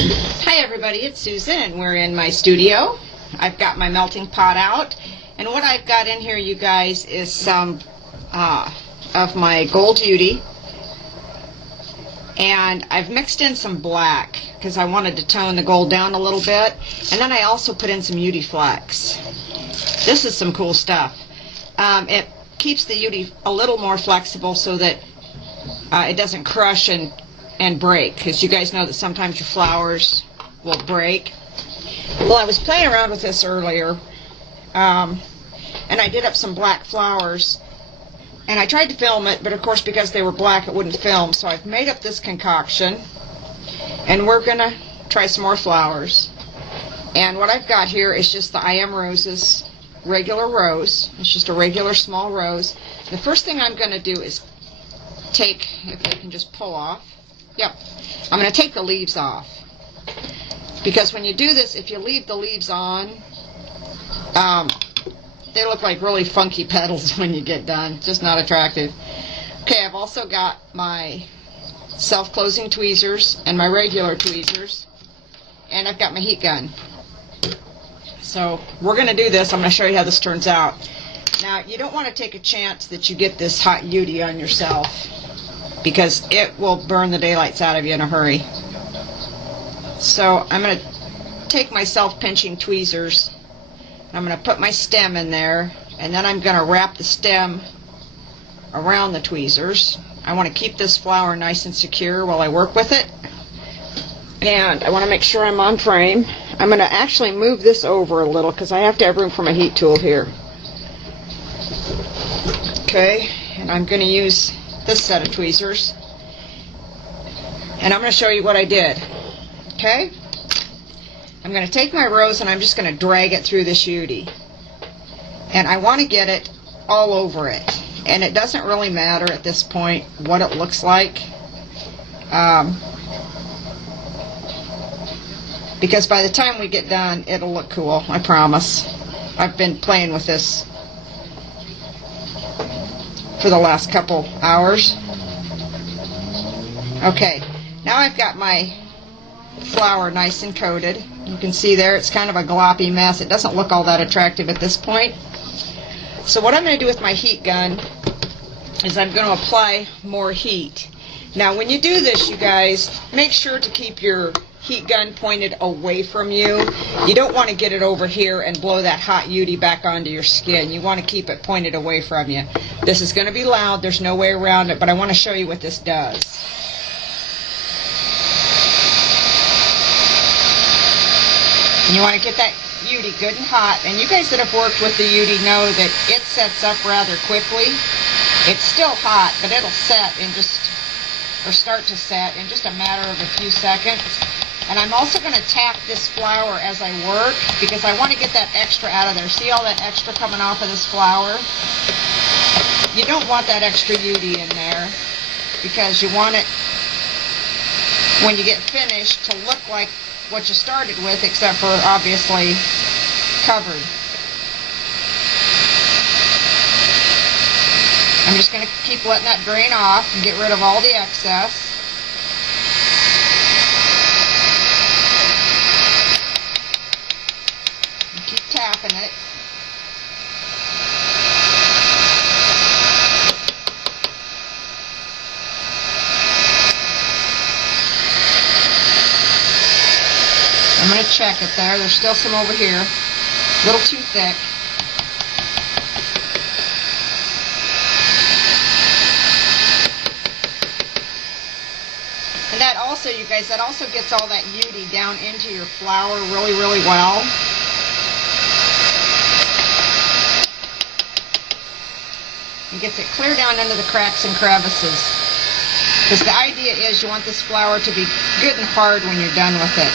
Hi everybody, it's Susan and we're in my studio. I've got my melting pot out, and what I've got in here, you guys, is some of my gold UD, and I've mixed in some black because I wanted to tone the gold down a little bit, and then I also put in some UD flex. This is some cool stuff. It keeps the UD a little more flexible so that it doesn't crush and break, because you guys know that sometimes your flowers will break. Well, I was playing around with this earlier, and I did up some black flowers, and I tried to film it, but of course because they were black it wouldn't film, so I've made up this concoction, and we're gonna try some more flowers. And what I've got here is just the I Am Roses regular rose. It's just a regular small rose. The first thing I'm going to do is take, if I can just pull off, yep, I'm going to take the leaves off, because when you do this, if you leave the leaves on, they look like really funky petals when you get done. Just not attractive. Okay, I've also got my self-closing tweezers and my regular tweezers, and I've got my heat gun. So we're going to do this. I'm going to show you how this turns out. Now, you don't want to take a chance that you get this hot UD on yourself, because it will burn the daylights out of you in a hurry. So I'm going to take my self-pinching tweezers, and I'm going to put my stem in there, and then I'm going to wrap the stem around the tweezers. I want to keep this flower nice and secure while I work with it, and I want to make sure I'm on frame. I'm going to actually move this over a little because I have to have room for my heat tool here. Okay, and I'm going to use this set of tweezers, and I'm going to show you what I did. Okay, I'm going to take my rose and I'm just going to drag it through this UD, and I want to get it all over it, and it doesn't really matter at this point what it looks like, because by the time we get done it'll look cool, I promise. I've been playing with this for the last couple hours. Okay, now I've got my flower nice and coated. You can see there it's kind of a gloppy mess. It doesn't look all that attractive at this point. So what I'm going to do with my heat gun is I'm going to apply more heat. Now when you do this, you guys, make sure to keep your heat gun pointed away from you. You don't want to get it over here and blow that hot UD back onto your skin. You want to keep it pointed away from you. This is going to be loud, there's no way around it, but I want to show you what this does. And you want to get that UD good and hot, and you guys that have worked with the UD know that it sets up rather quickly. It's still hot, but it'll set in just, or start to set in just a matter of a few seconds. And I'm also going to tap this flower as I work, because I want to get that extra out of there. See all that extra coming off of this flower? You don't want that extra UD in there, because you want it, when you get finished, to look like what you started with, except for obviously covered. I'm just going to keep letting that drain off and get rid of all the excess. And keep tapping it. I'm going to check it there. There's still some over here. A little too thick. And that also, you guys, that also gets all that UD down into your flower really, really well. And gets it clear down into the cracks and crevices. Because the idea is you want this flower to be good and hard when you're done with it.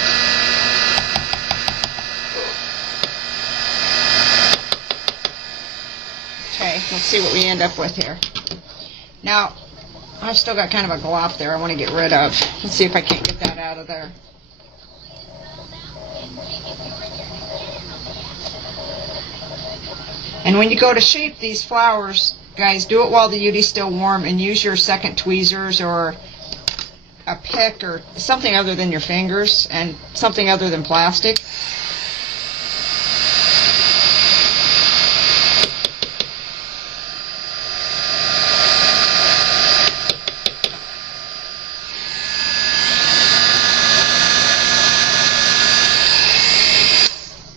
Okay, let's see what we end up with here. Now, I've still got kind of a glop there I want to get rid of. Let's see if I can't get that out of there. And when you go to shape these flowers, guys, do it while the UD's still warm, and use your second tweezers or a pick or something other than your fingers and something other than plastic.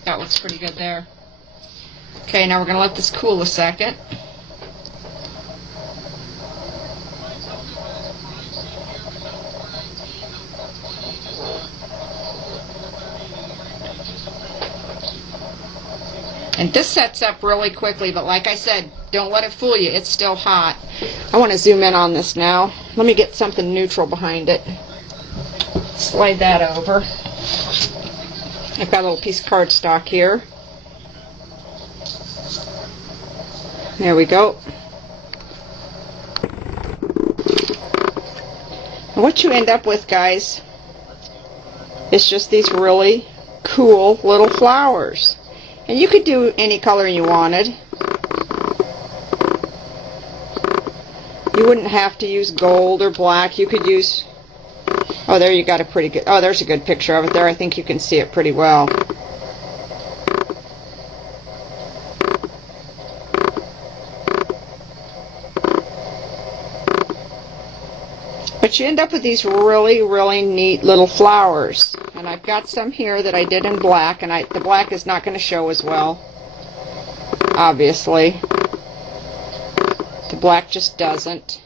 That looks pretty good there. Okay, now we're going to let this cool a second. And this sets up really quickly, but like I said, don't let it fool you. It's still hot. I want to zoom in on this now. Let me get something neutral behind it. Slide that over. I've got a little piece of cardstock here. There we go. And what you end up with, guys, is just these really cool little flowers. And you could do any color you wanted. You wouldn't have to use gold or black. You could use... Oh, there you got a pretty good... Oh, there's a good picture of it there. I think you can see it pretty well. But you end up with these really, really neat little flowers. And I've got some here that I did in black, and the black is not going to show as well, obviously. The black just doesn't.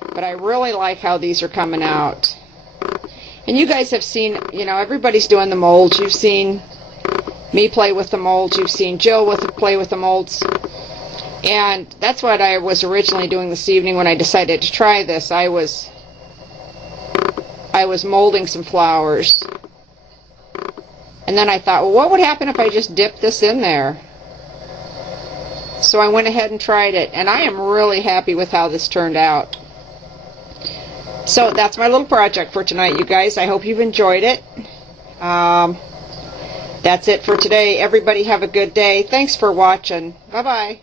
But I really like how these are coming out. And you guys have seen, you know, everybody's doing the molds. You've seen me play with the molds. You've seen Jill play with the molds. And that's what I was originally doing this evening when I decided to try this. I was molding some flowers. And then I thought, well, what would happen if I just dipped this in there? So I went ahead and tried it. And I am really happy with how this turned out. So that's my little project for tonight, you guys. I hope you've enjoyed it. That's it for today. Everybody have a good day. Thanks for watching. Bye-bye.